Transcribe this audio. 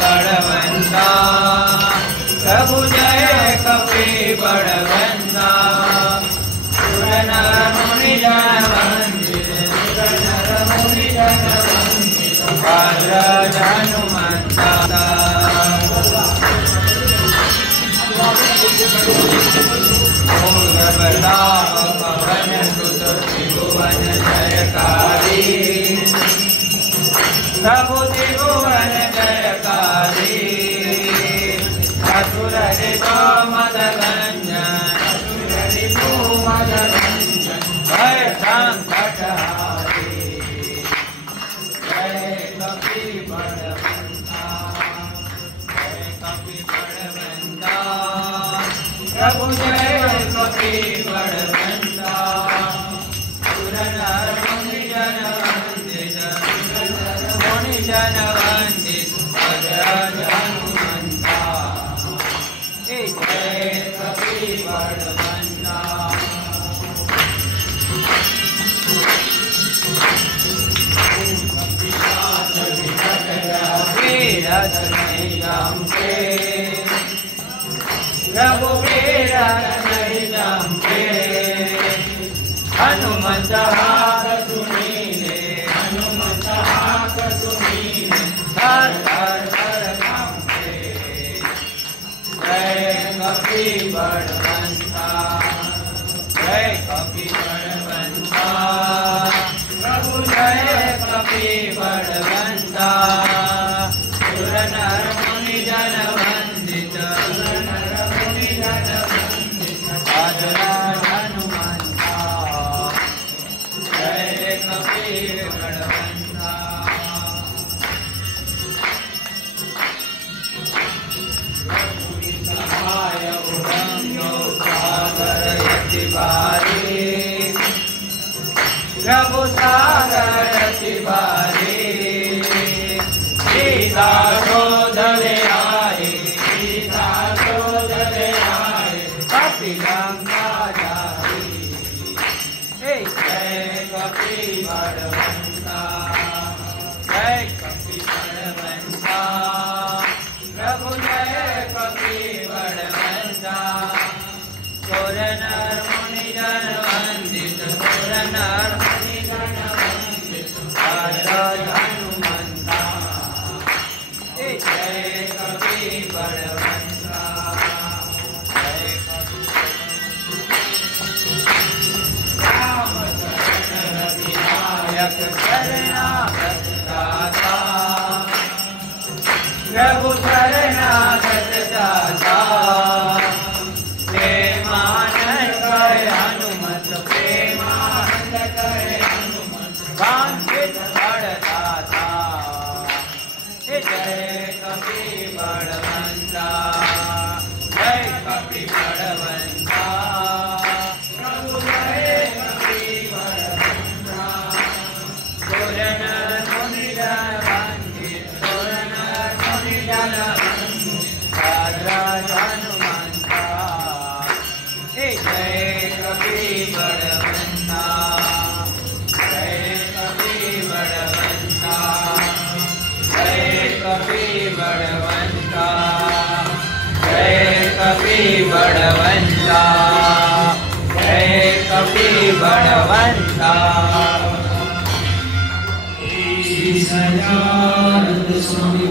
बड़वंता प्रभु जय कपि बड़वंता सुर नर मुनि जन वंदित भद्र हनुमंता पवन सुत त्रिभुवन जयकारी प्रभु त्रिभुवन जयकारी असुर रिपु मद गंजन भय संकट हारी जय कपि बड़वंता प्रभु जय कपि बड़वंता सुर नर मुनि जन वंदित अजर हनुमंता जय कपि बड़वंता प्रभु हनुमंत हाथ सुनीले हर हर हर कांपे जय कपि बड़वंता जय कपि बड़वंता प्रभु जय कपि बड़वंता सुर नर मुनि जन वंदित भद्र हनुमंता जय कपि बड़वंता सहाय उदंगो सागरयति बारी प्रभु सागरयति बारी सीता शोधले आए कपि गंगा जारी जय कपि बड़वंता जय कपि बड़वंता प्रभु जय कपि बड़वंता सुर नर मुनि जन वंदित भद्र हनुमंता जय कपि बड़वंता शरणागत दाता प्रभु शरणागत दाता प्रेमानंद करे हनुमत प्रेमानंद करे हनुमत वांछित बड़दाता जय कपि बड़वंता जय कपि बड़वंता प्रभु जय कपि बड़वंता सुर नर मुनि जन वंदित भद्र हनुमंता जय कपि बड़वंता जय कपि बड़वंता जय कपि बड़वंता जय कपि बड़वंता जय कपि बड़वंता सजानंद स्वामी।